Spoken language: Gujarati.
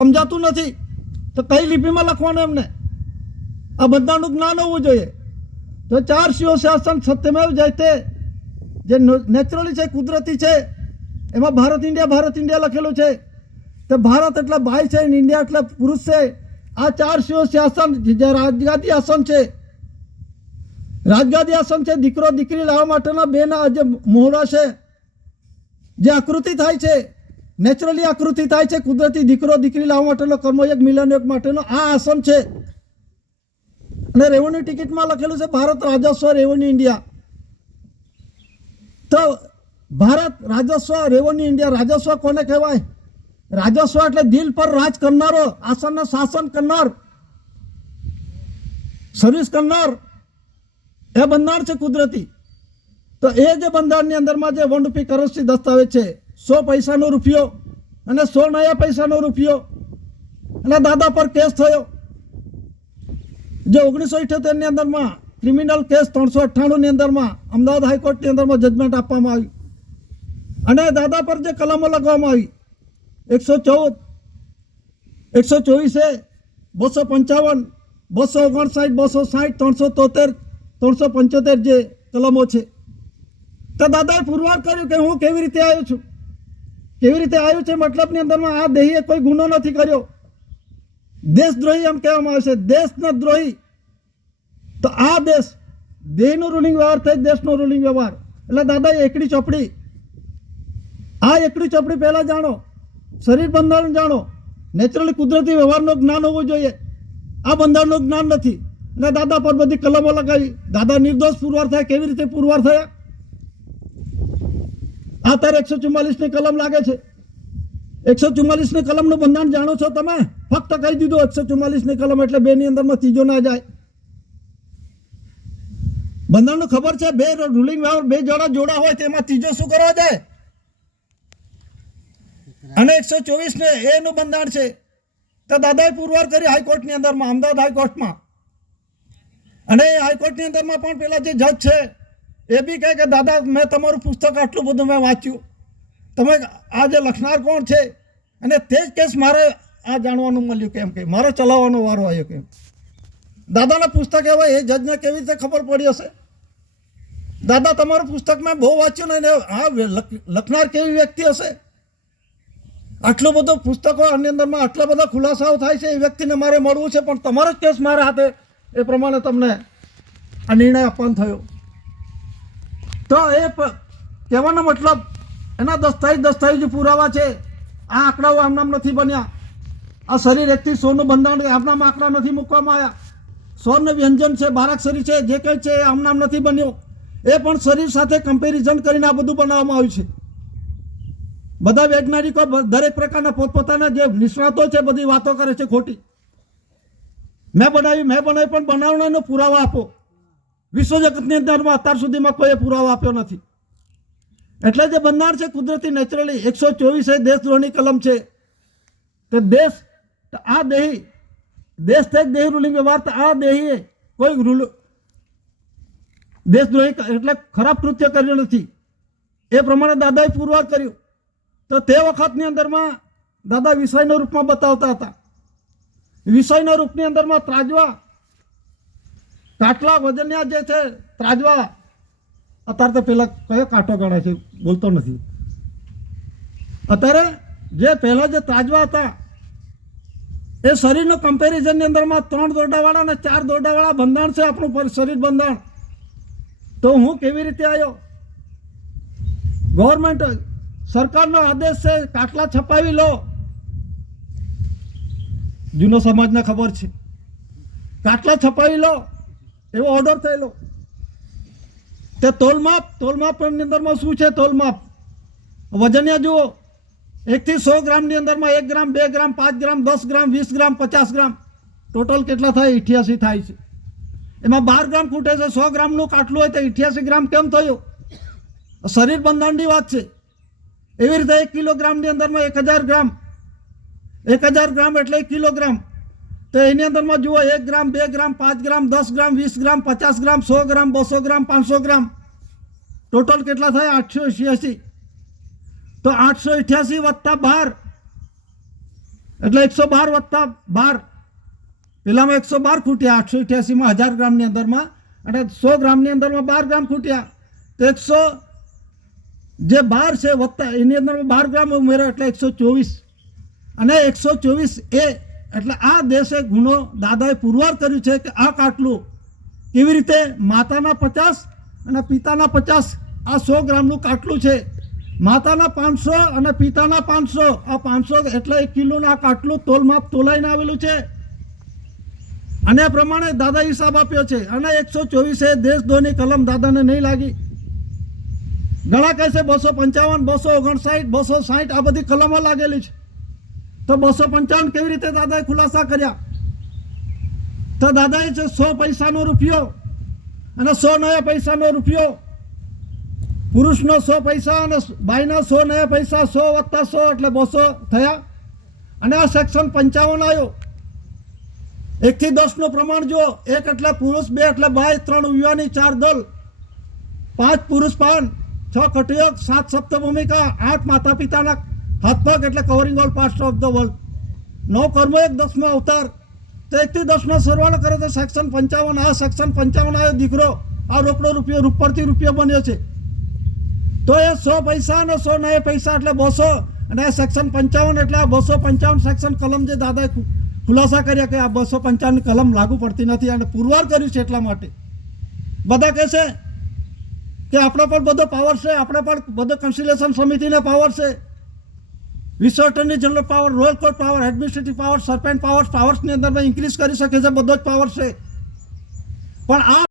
સમજાતું નથી તો કઈ લિપિમાં લખવાનું એમને? આ બધાનું જ્ઞાન હોવું જોઈએ. તો 4 શિવ શાસન સત્યમેવ જયતે જે નેચરલી છે, કુદરતી છે, એમાં ભારત ઇન્ડિયા લખેલું છે. તો ભારત એટલે ભાઈ છે, ઇન્ડિયા એટલે પુરુષ છે. આ 4 શિવ શાસન જે રાજગાદી આસન છે, દીકરો દીકરી લાવવા માટેના બેના જે મોહરા છે, જે આકૃતિ થાય છે, નેચરલી આકૃતિ થાય છે, કુદરતી દીકરો દીકરી લાવવા માટેનો કર્મયોગ મિલનયોગ માટેનો આ આસન છે. અને રેવન્યુ ટિકિટમાં લખેલું છે ભારત રાજસ્વ રેવન્યુ ઇન્ડિયા. તો ભારત રાજસ્વ રેવન્યુ ઇન્ડિયા. રાજસ્વ કોને કહેવાય? રાજસ્વ એટલે દિલ પર રાજ કરનારો, આસનને શાસન કરનાર, સર્વિસ કરનાર, એ બંધારણ છે કુદરતી. તો એ જે બંધારણની અંદરમાં જે 1 રૂપી કરન્સી દસ્તાવેજ છે, 100 પૈસાનો રૂપિયો અને 100 નયા પૈસાનો રૂપિયો, અને દાદા પર કેસ થયો જે 1978 ની અંદરમાં ક્રિમિનલ કેસ 398 ની અંદરમાં અમદાવાદ હાઈકોર્ટની અંદરમાં જજમેન્ટ આપવામાં આવ્યું. અને દાદા પર જે કલમો લગાવવામાં આવી 114, 124A, 255, 259, 260, 373, 375 જે કલમો છે. તો દાદાએ પુરવાર કર્યું કે હું કેવી રીતે આવ્યો છું. કેવી રીતે આવ્યું છે મતલબની અંદરમાં આ દેહીએ કોઈ ગુનો નથી કર્યો. દેશદ્રોહી એમ કહેવામાં આવે છે, દેશના દ્રોહી. તો આ દેહનો રૂલિંગ વ્યવહાર થઈ દેશનો રૂલિંગ વ્યવહાર. એટલે દાદાએ એકડી ચોપડી, આ એકડી ચોપડી પહેલા જાણો, શરીર બંધારણ જાણો, નેચરલી કુદરતી વ્યવહારનું જ્ઞાન હોવું જોઈએ. આ બંધારણનું જ્ઞાન નથી. અને દાદા પર બધી કલમો લગાવી. દાદા નિર્દોષ પુરવાર થાય. કેવી રીતે પુરવાર થયા? આ તારે 144 કલમ લાગે છે. 144 કલમનું બંધારણ જાણો છો તમે? ફક્ત કહી દીધું 144 કલમ એટલે 2 ની અંદરમાં ત્રીજો ના જાય. બંધારણનું ખબર છે? 2 રૂલિંગ વ્યવહાર 2 જોડા હોય તેમાં ત્રીજો શું કરવા જાય? અને 124 એનું બંધારણ છે. તો દાદાએ પુરવાર કરી હાઈકોર્ટની અંદરમાં, અમદાવાદ હાઈકોર્ટમાં. અને હાઈકોર્ટની અંદરમાં પણ પેલા જે જજ છે એ બી કહે કે દાદા મેં તમારું પુસ્તક આટલું બધું મેં વાંચ્યું, તમે આ જે લખનાર કોણ છે? અને તે જ કેસ મારે આ જાણવાનું મળ્યું કેમ કે મારે ચલાવવાનો વારો આવ્યો કેમ. દાદાના પુસ્તક એવા એ જજને કેવી રીતે ખબર પડી હશે? દાદા તમારું પુસ્તક મેં બહુ વાંચ્યું ને આ લખનાર કેવી વ્યક્તિ હશે? આટલું બધું પુસ્તકો આની અંદરમાં આટલા બધા ખુલાસાઓ થાય છે, એ વ્યક્તિને મારે મળવું છે, પણ તમારો જ કેસ મારા હાથે, એ પ્રમાણે તમને આ નિર્ણય આપવાનો થયો. તો એ કહેવાનો મતલબ એના દસ્તાવેજ પુરાવા છે. આ આંકડાઓ આમનામ નથી બન્યા. આ શરીર 1 થી 100 નું બંધારણ આમનામ આંકડા નથી મૂકવામાં આવ્યા. 100 વ્યંજન છે, બારાક્ષરી છે, જે કંઈ છે એ આમનામ નથી બન્યો. એ પણ શરીર સાથે કમ્પેરિઝન કરીને આ બધું બનાવવામાં આવ્યું છે. બધા વૈજ્ઞાનિકો દરેક પ્રકારના પોતપોતાના જે નિષ્ણાતો છે બધી વાતો કરે છે ખોટી. મેં બનાવી પણ બનાવવાનો પુરાવા આપો. વિશ્વ જગતની અંદરમાં અત્યાર સુધીમાં કોઈ પુરાવા આપ્યો નથી. એટલે જે બંધારણ છે કુદરતી નેચરલી 124 એ દેશદ્રોહની કલમ છે. તો આ દેહી દેશ તે દેહ રૂલિંગ વ્યવહાર. તો આ દેહીએ કોઈ દેશદ્રોહી એટલે ખરાબ કૃત્ય કર્યું નથી. એ પ્રમાણે દાદાએ પુરવાર કર્યું. તો તે વખતની અંદરમાં દાદા વિષયના રૂપમાં બતાવતા હતા. વિષયના રૂપની અંદરમાં ત્રાજવા, કાટલા, વજનિયા જે છે ત્રાજવા. અત્યારે તો પેલા કયો કાંટો ગણાય છે બોલતો નથી. અત્યારે જે પહેલા જે ત્રાજવા હતા એ શરીરનો કમ્પેરિઝનની અંદરમાં 3 દોરડાવાળા અને 4 દોરડાવાળા બંધારણ છે આપણું શરીર બંધારણ. તો હું કેવી રીતે આવ્યો? ગવર્મેન્ટ સરકારનો આદેશ છે કાટલા છપાવી લો. જૂનો સમાજને ખબર છે, કાટલા છપાવી લો એવો ઓર્ડર થયેલો. તે તોલમાપની અંદરમાં શું છે? તોલમાપ વજનિયા જુઓ. 1 થી 100 ગ્રામની અંદરમાં 1 ગ્રામ, 2 ગ્રામ, 5 ગ્રામ, 10 ગ્રામ, 20 ગ્રામ, 50 ગ્રામ, ટોટલ કેટલા થાય? 88 થાય છે. એમાં 12 ગ્રામ ખૂટે છે. 100 ગ્રામનું કાટલું હોય તો 88 ગ્રામ કેમ થયું? શરીર બંધારણની વાત છે. એવી રીતે 1 કિલોગ્રામની અંદરમાં 1000 ગ્રામ, 1000 ગ્રામ એટલે 1 કિલોગ્રામ. તો એની અંદરમાં જુઓ 1 ગ્રામ, 2 ગ્રામ, 5 ગ્રામ, 10 ગ્રામ, 20 ગ્રામ, 50 ગ્રામ, 100 ગ્રામ, 200 ગ્રામ, 500 ગ્રામ, ટોટલ કેટલા થાય? 888. તો 888 વત્તા 12 એટલે 112 વત્તા 12, પેલામાં 112 ખૂટ્યા 888માં 1000 ગ્રામની અંદરમાં, અને 100 ગ્રામની અંદરમાં 12 ગ્રામ ખૂટ્યા, તો 112 છે વત્તા એની અંદરમાં 12 ગ્રામ ઉમેર્યો એટલે 124, અને 124A એટલે આ દેશે ગુનો દાદાએ પુરવાર કર્યું છે કે આ કાટલું કેવી રીતે માતાના 50 અને પિતાના 50, આ 100 ગ્રામનું કાટલું છે, માતાના 500 અને પિતાના 500, આ 500 એટલે 1 કિલોના કાટલું તોલમાપ તોલાઈને આવેલું છે, અને એ પ્રમાણે દાદા હિસાબ આપ્યો છે. અને 124 દેશદ્રોહની કલમ દાદાને નહીં લાગી. ઘણા કહે છે 255, 259, 260 આ બધી કલમો લાગેલી છે, તો 255 કેવી રીતે દાદાએ ખુલાસા કર્યા? તો દાદાએ છે 100 પૈસાનો રૂપિયો અને 100 નયા પૈસાનો રૂપિયો, પુરુષનો 100 પૈસા અને બાઈના 100 નયા પૈસા, 100 વત્તા 100 એટલે 200 થયા. અને આ સેક્શન 55 આવ્યો. 1 થી 10 નું પ્રમાણ જો, 1 એટલે પુરુષ, 2 એટલે બાઈ, 3 યુવાની, 4 દલ, 5 પુરુષ પાન, 6 કટયોગ, 7 સપ્ત ભૂમિકા, 8 માતા પિતાના હાથ પગ એટલે covering all parts of the world, 9 કર્મો, 1 10મો અવતાર. તો 1 થી 10 નો સરવાળો કરે તો સેક્શન 55. આ સેક્શન 55 આવ્યો દીકરો, આ રોકડો રૂપિયો રૂપરથી રૂપિયો બન્યો છે. તો એ 100 પૈસા અને 100 નયા પૈસા એટલે 200, અને આ સેક્શન 55 એટલે આ 255 સેક્શન કલમ જે દાદાએ ખુલાસા કર્યા કે આ 255 કલમ લાગુ પડતી નથી, અને પુરવાર કર્યું છે. એટલા માટે બધા કહે છે કે આપણા પણ બધો પાવર છે, આપણે પણ બધો કન્સિલેશન સમિતિને પાવર છે, વિશ્વ attorney general power, royal court power, administrative power, સરપેન્ટ પાવર્સની અંદર ઇન્ક્રીઝ કરી શકે છે, બધો જ પાવર છે. પણ આ